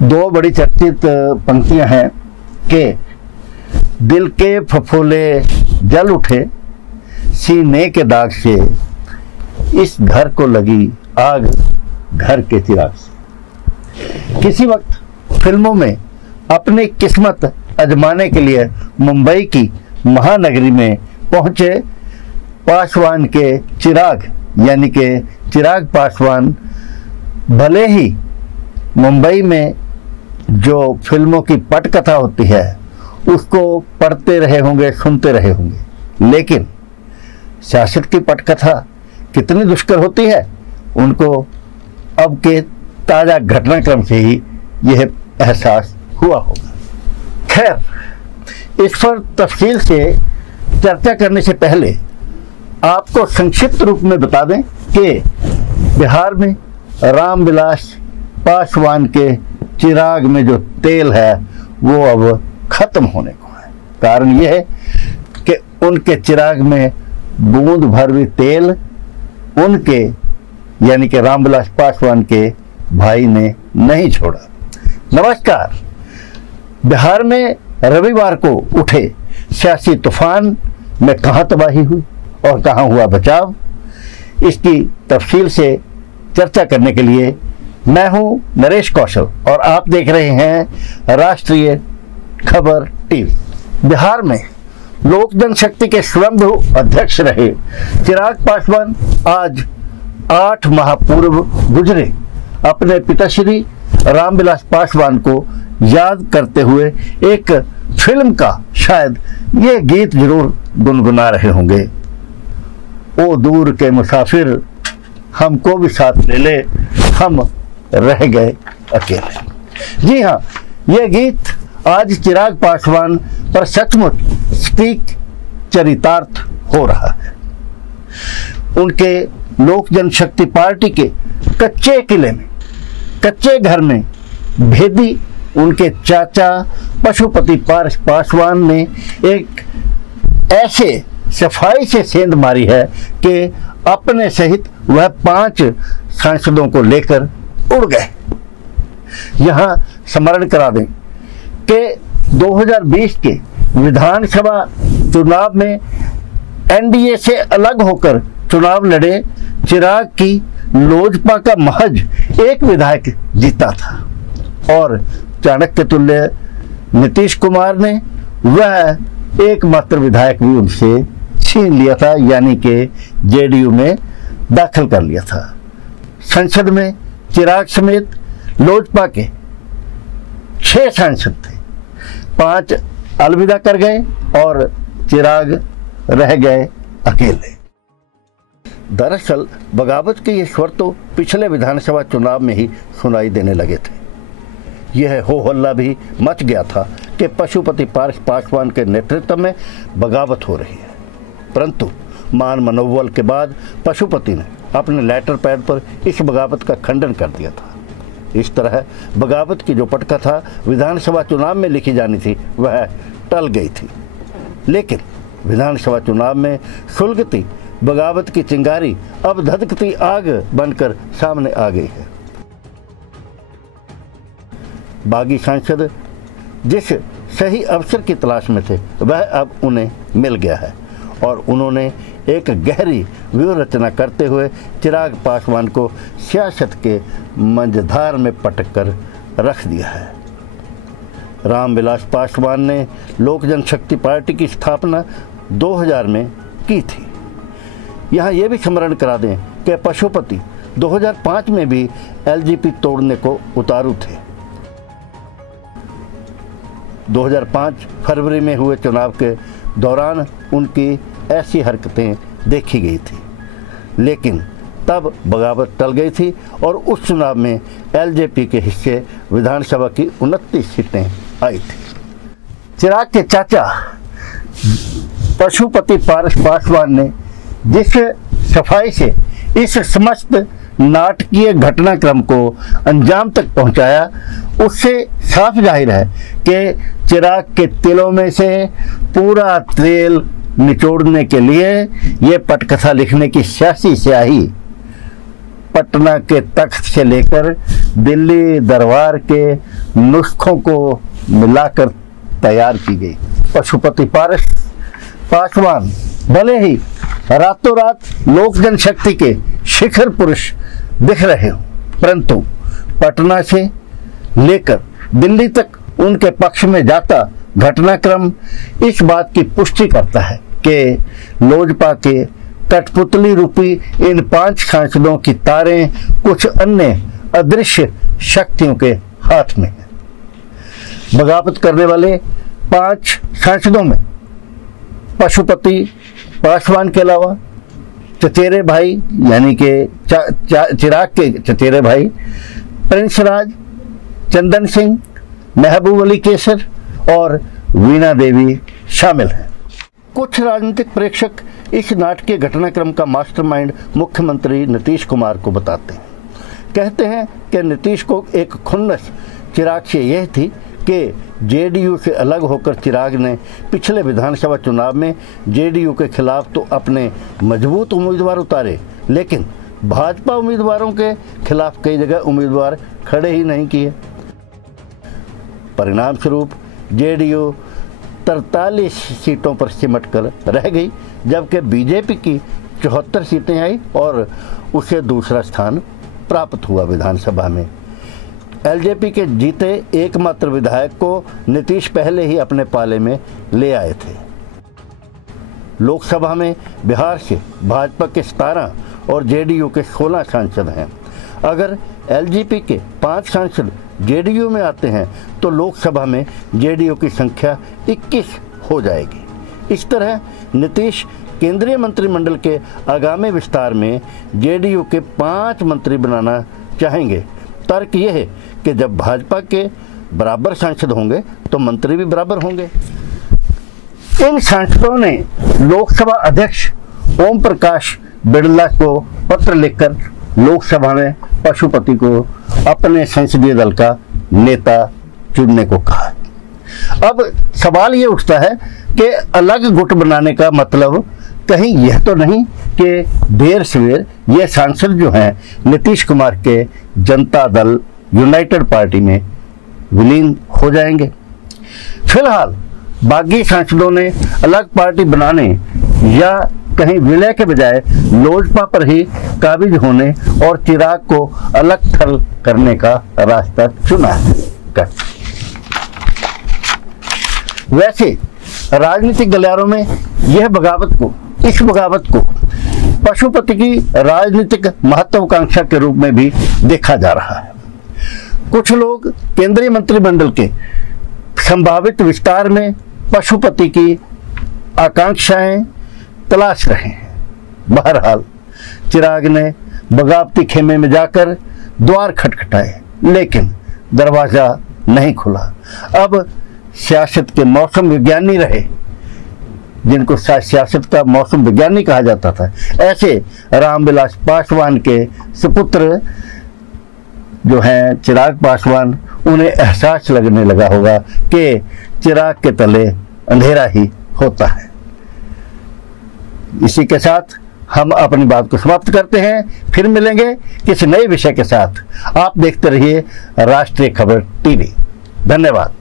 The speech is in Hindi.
दो बड़ी चर्चित पंक्तियां हैं कि दिल के फफोले जल उठे, सीने के दाग से इस घर को लगी आग, घर के चिराग से। किसी वक्त फिल्मों में अपनी किस्मत आजमाने के लिए मुंबई की महानगरी में पहुंचे पासवान के चिराग, यानी कि चिराग पासवान, भले ही मुंबई में जो फिल्मों की पटकथा होती है उसको पढ़ते रहे होंगे, सुनते रहे होंगे, लेकिन सियासत की पटकथा कितनी दुष्कर होती है उनको अब के ताज़ा घटनाक्रम से ही यह एहसास हुआ होगा। खैर, इस पर तफसील से चर्चा करने से पहले आपको संक्षिप्त रूप में बता दें कि बिहार में रामविलास पासवान के चिराग में जो तेल है वो अब खत्म होने को है। कारण यह है कि उनके चिराग में बूंद भर भी तेल उनके, यानी कि रामविलास पासवान के भाई ने नहीं छोड़ा। नमस्कार। बिहार में रविवार को उठे सियासी तूफान में कहां तबाही हुई और कहां हुआ बचाव, इसकी तफसील से चर्चा करने के लिए मैं हूं नरेश कौशल और आप देख रहे हैं राष्ट्रीय खबर टीवी। बिहार में लोक जनशक्ति के स्वयंभू अध्यक्ष रहे चिराग पासवान आज 8 माह पूर्व गुजरे अपने पिताश्री रामविलास पासवान को याद करते हुए एक फिल्म का शायद ये गीत जरूर गुनगुना रहे होंगे, ओ दूर के मुसाफिर हमको भी साथ ले ले, हम रह गए अकेले। जी हाँ, यह गीत आज चिराग पासवान पर सचमुच सटीक चरितार्थ हो रहा है। उनके लोक जनशक्ति पार्टी के कच्चे किले में, कच्चे घर में भेदी उनके चाचा पशुपति पासवान ने एक ऐसे सफाई से सेंध मारी है कि अपने सहित वह 5 सांसदों को लेकर उड़ गए। यहाँ स्मरण करा दें कि 2020 के विधानसभा चुनाव में एनडीए से अलग होकर चुनाव लड़े चिराग की लोजपा का महज एक विधायक जीता था और चाणक्य तुल्य नीतीश कुमार ने वह एकमात्र विधायक भी उनसे छीन लिया था, यानी कि जेडीयू में दाखिल कर लिया था। संसद में चिराग समेत लोजपा के 6 सांसद थे, 5 अलविदा कर गए और चिराग रह गए अकेले। दरअसल बगावत के ये स्वर तो पिछले विधानसभा चुनाव में ही सुनाई देने लगे थे। यह हो हल्ला भी मच गया था कि पशुपति पासवान के नेतृत्व में बगावत हो रही है, परंतु मान मनोबल के बाद पशुपति ने अपने लेटर पैड पर इस बगावत का खंडन कर दिया था। इस तरह बगावत की जो पटकथा विधानसभा चुनाव में लिखी जानी थी वह टल गई थी, लेकिन विधानसभा चुनाव में सुलगती बगावत की चिंगारी अब धधकती आग बनकर सामने आ गई है। बागी सांसद जिस सही अवसर की तलाश में थे वह अब उन्हें मिल गया है और उन्होंने एक गहरी व्यूह रचना करते हुए चिराग पासवान को सियासत के मंझधार में पटक कर रख दिया है। रामविलास पासवान ने लोक जनशक्ति पार्टी की स्थापना 2000 में की थी। यहाँ ये भी स्मरण करा दें कि पशुपति 2005 में भी एलजीपी तोड़ने को उतारू थे। 2005 फरवरी में हुए चुनाव के दौरान उनकी ऐसी हरकतें देखी गई थी, लेकिन तब बगावत टल गई थी और उस चुनाव में एलजेपी के हिस्से विधानसभा की 29 सीटें आई थी। चिराग के चाचा पशुपति पासवान ने जिस सफाई से इस समस्त नाटकीय घटनाक्रम को अंजाम तक पहुंचाया, उससे साफ जाहिर है कि चिराग के तिलों में से पूरा तेल निचोड़ने के लिए ये पटकथा लिखने की सियासी स्याही पटना के तख्त से लेकर दिल्ली दरबार के नुस्खों को मिलाकर तैयार की गई। पशुपति पासवान भले ही रातों रात लोक जनशक्ति के शिखर पुरुष दिख रहे हो, परंतु पटना से लेकर दिल्ली तक उनके पक्ष में जाता घटनाक्रम इस बात की पुष्टि करता है कि लोजपा के कठपुतली रूपी इन 5 सांसदों की तारें कुछ अन्य अदृश्य शक्तियों के हाथ में है। बगावत करने वाले 5 सांसदों में पशुपति पासवान के अलावा चचेरे भाई यानी कि चिराग के चचेरे भाई प्रिंस राज, चंदन सिंह, महबूब अली केसर और वीणा देवी शामिल हैं। कुछ राजनीतिक प्रेक्षक इस नाटकीय घटनाक्रम का मास्टरमाइंड मुख्यमंत्री नीतीश कुमार को बताते हैं। कहते हैं कि नीतीश को एक खुन्नस चिराग से यह थी कि जेडीयू से अलग होकर चिराग ने पिछले विधानसभा चुनाव में जेडीयू के खिलाफ तो अपने मजबूत उम्मीदवार उतारे, लेकिन भाजपा उम्मीदवारों के खिलाफ कई जगह उम्मीदवार खड़े ही नहीं किए। परिणाम स्वरूप जेडीयू 43 सीटों पर सिमट कर रह गई, जबकि बीजेपी की 74 सीटें आई और उसे दूसरा स्थान प्राप्त हुआ। विधानसभा में एलजेपी के जीते एकमात्र विधायक को नीतीश पहले ही अपने पाले में ले आए थे। लोकसभा में बिहार से भाजपा के 17 और जेडीयू के 16 सांसद हैं। अगर एलजेपी के 5 सांसद जेडीयू में आते हैं तो लोकसभा में जेडीयू की संख्या 21 हो जाएगी। इस तरह नीतीश केंद्रीय मंत्रिमंडल के आगामी विस्तार में जेडीयू के 5 मंत्री बनाना चाहेंगे। तर्क यह है कि जब भाजपा के बराबर सांसद होंगे तो मंत्री भी बराबर होंगे। इन सांसदों ने लोकसभा अध्यक्ष ओम प्रकाश बिड़ला को पत्र लिखकर लोकसभा में पशुपति को अपने संसदीय दल का नेता चुनने को कहा। अब सवाल ये उठता है कि अलग गुट बनाने का मतलब कहीं यह तो नहीं कि देर सवेर ये सांसद जो हैं नीतीश कुमार के जनता दल यूनाइटेड पार्टी में विलीन हो जाएंगे। फिलहाल बागी सांसदों ने अलग पार्टी बनाने या कहीं विलय के बजाय लोजपा पर ही काबिज होने और चिराग को अलग थल करने का रास्ता चुना है। वैसे राजनीतिक गलियारों में इस बगावत को पशुपति की राजनीतिक महत्वाकांक्षा के रूप में भी देखा जा रहा है। कुछ लोग केंद्रीय मंत्रिमंडल के संभावित विस्तार में पशुपति की आकांक्षाएं तलाश रहे हैं। बहरहाल चिराग ने बगावती खेमे में जाकर द्वार खटखटाए, लेकिन दरवाजा नहीं खुला। अब सियासत के मौसम विज्ञानी रहे, जिनको सियासत का मौसम विज्ञानी कहा जाता था, ऐसे रामविलास पासवान के सुपुत्र जो हैं चिराग पासवान, उन्हें एहसास लगने लगा होगा कि चिराग के तले अंधेरा ही होता है। इसी के साथ हम अपनी बात को समाप्त करते हैं। फिर मिलेंगे किसी नए विषय के साथ। आप देखते रहिए राष्ट्रीय खबर टीवी। धन्यवाद।